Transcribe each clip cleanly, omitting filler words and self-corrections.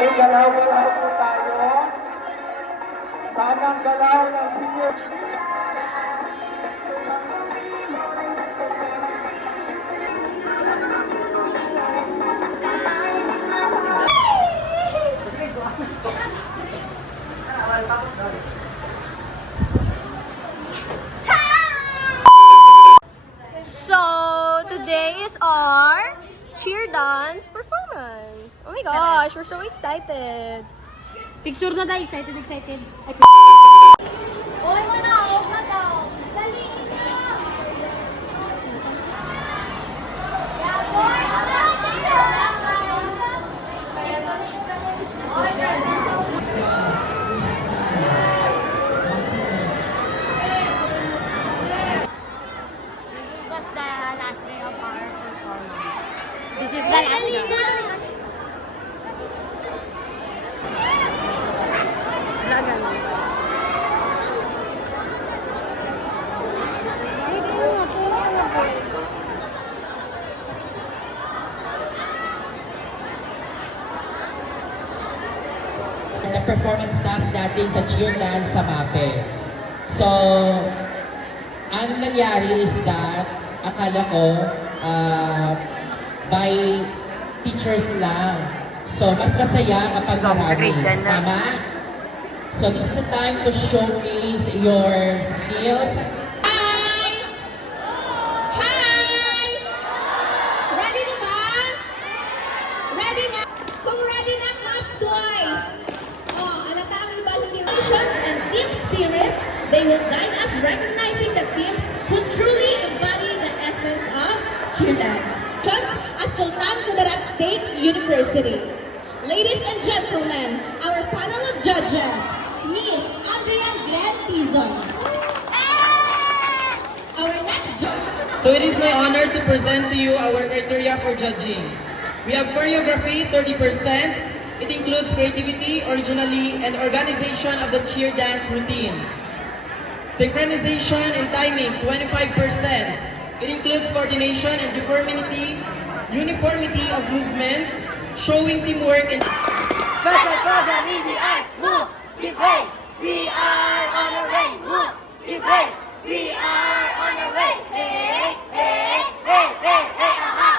Okay, galaw-galaw po tayo. Sana ang galaw ng senior. So, today is our cheer dance performance. Oh my gosh, we're so excited. Picture na dahil excited. Ay, Oy, muna, off na daw. Dali na. was the last day of our performance. This is the last day. Performance task natin sa cheer dance sa MAPE. So, ang nangyari is that, akala ko, by teachers lang. So, mas masaya kapag marami. Tama? So, this is the time to showcase your skills. Hi! Hi! Ready na ba? Ready na? Kung ready na, clap twice. And team spirit, they will guide us recognizing the teams who truly embody the essence of cheer dance. At Sultan Kudarat State University. Ladies and gentlemen, our panel of judges, Miss Andrea Glenn Tizon. Our next judge. So it is my honor to present to you our criteria for judging. We have choreography, 30%. It includes creativity, originality, and organization of the cheer dance routine. Synchronization and timing, 25%. It includes coordination and uniformity of movements, showing teamwork and... Special program in the arts, move, give way, we are on our way, move, give way, we are on our way, hey, hey, hey, hey, hey, aha!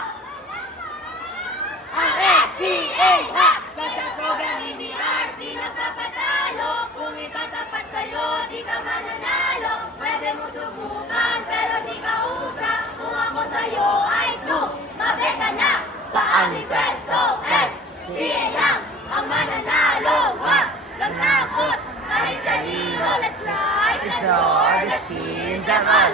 Ang SPA, ha! Special program in the arts, di napapatalo. Kung itatapat sa'yo, di ka mananalo. Pwede mo subukan, pero di ka ubra. Kung ako sa'yo ay tumabi ka na. Sa aming pwesto, SPA lang ang mananalo. Wag lang takot, kahit kanino. Let's rise and roar, let's win them all.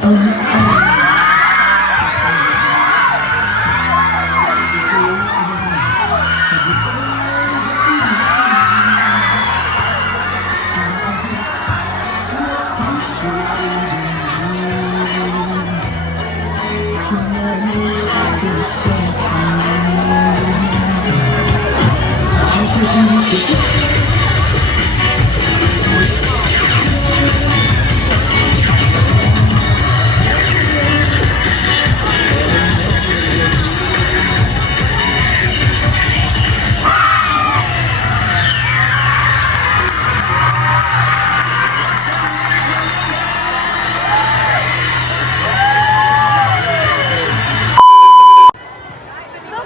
So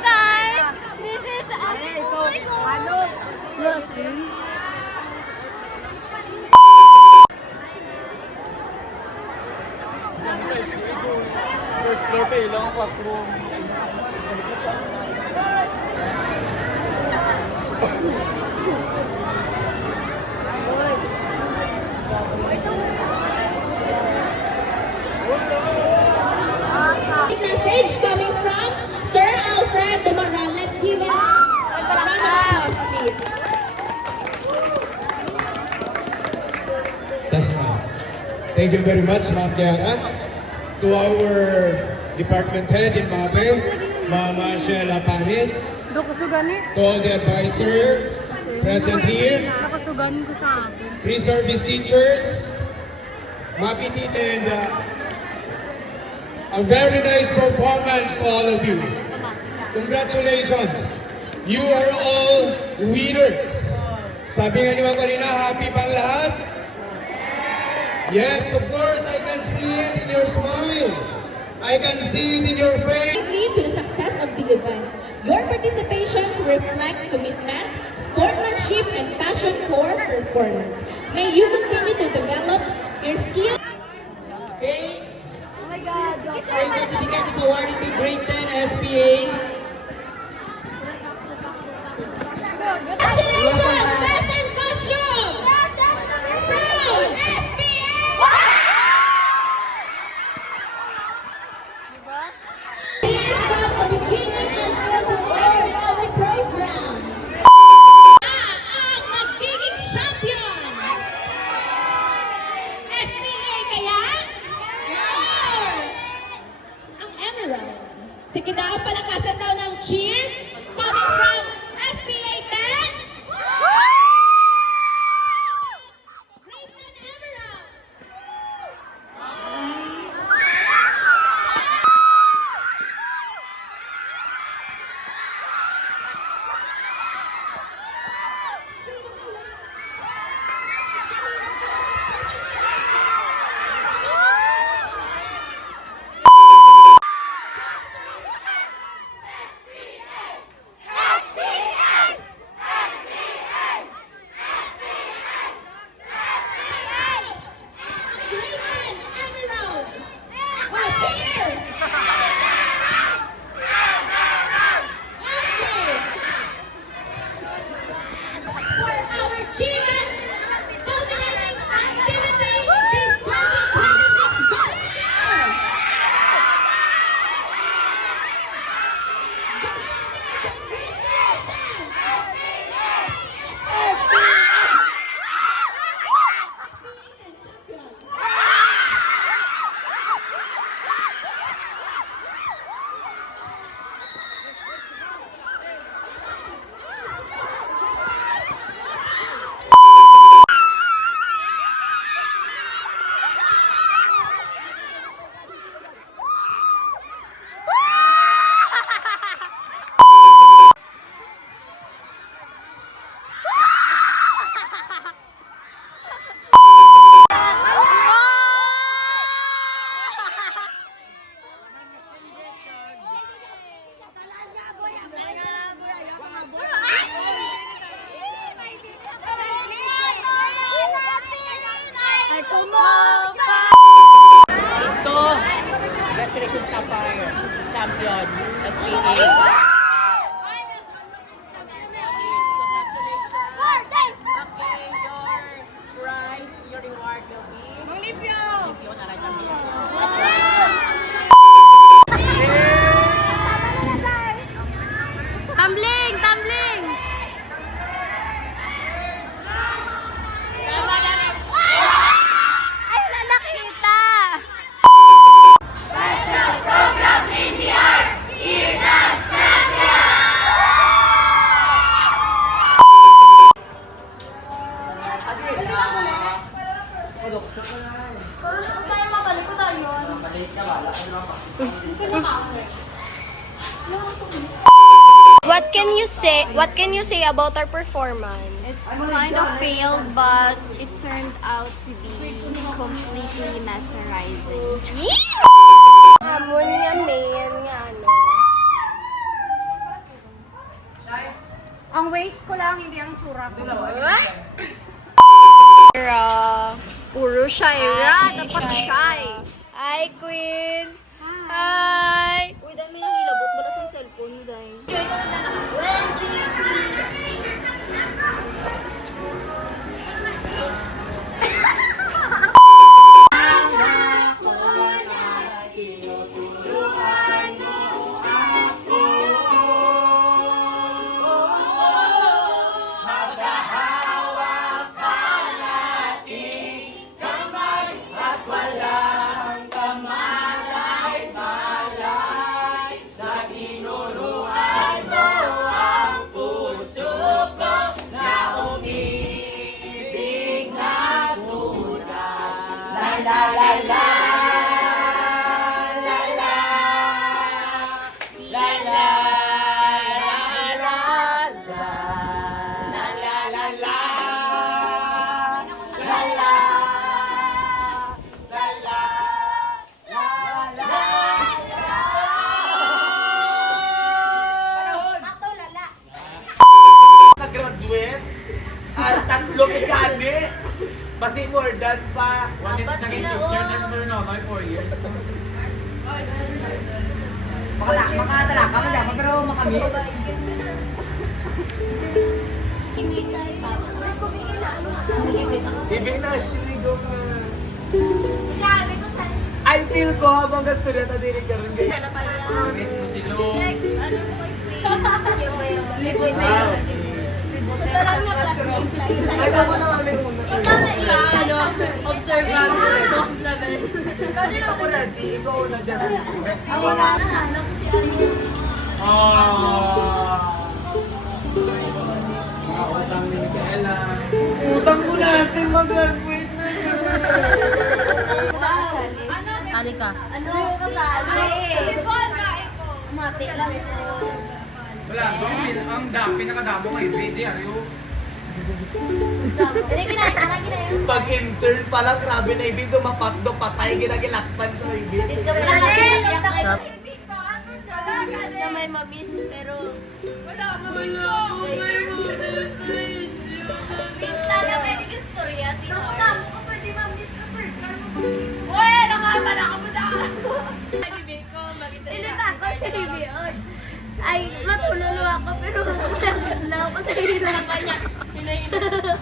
guys, this is ano? First floor pa ilang classroom. Message coming from Sir Alfred Dumaran. Let's give him a round of applause, please. That's now. Thank you very much, Ma'am Kiara. To our department head in MAPE, Ma'am Sheila Panis. To all the advisors present here. Pre-service teachers. MAPE teachers. And a very nice performance to all of you. Congratulations. You are all winners. Sabi nga niyo kanina, happy bang lahat? Yes, of course, I can see it in your smile. I can see it in your face. Lead to the success of the event. Your participation to reflect commitment, sportsmanship, and passion for performance. May you continue to develop your skills. Okay? Our certificate is awarded to grade 10 SPA. Congratulations! Best in costume! From SPA! From the beginning until the end of the praise round. Ang magiging champion! SPA kaya? Or ang Emerald? Sige daw, palakasan daw ng cheer coming from SPA 10. Great 10 Emerald! What can you say about our performance? It's kind of failed, but it turned out to be completely mesmerizing. Amon nga men nga ano. Ang waist ko lang, hindi ang tsura ko. Puro Shaira, Hi, dapat Shaira. shy. Hi, Queen. Hi. Uy, dami nang hilabot. Balas ang cellphone mo, dahil. Enjoy ka na lang. Nag-graduate. Tatlong ikani. Basi more than pa. Walit na teacher na sir no, may 4 years. Makatala ka mo pero makamis. Bibi na sinigo ka. I feel ko habang gusto na tadiri ka rin guys. Miss mo si Lo. Ay, ako naman may una. Observant, boss level. Ako na, di ikaw na just best Ako na, nahanap ko si Ari. Mga utang ni Micaela. Utang ko na si mag-graduate na yun. Halika. Ano ka ba? Telefon ka ito. Mati lang po. Wala, ang pinakadamo kay Bede, ayo. Hindi, kinain. Anak, kinain. Pag intern pala, grabe na ibig dumapakdo, patay, ginagilakpan sa ibig. Siya may mamiss, pero... Wala mo Sana pwede ka storya. Sino? Ako pwede ma-miss ka, sir. Uy! Nakabala ka mo na! Ilita ko sa Libion. Ay, matulolo ako, pero wala ako sa hinapan niya. Hinahinap.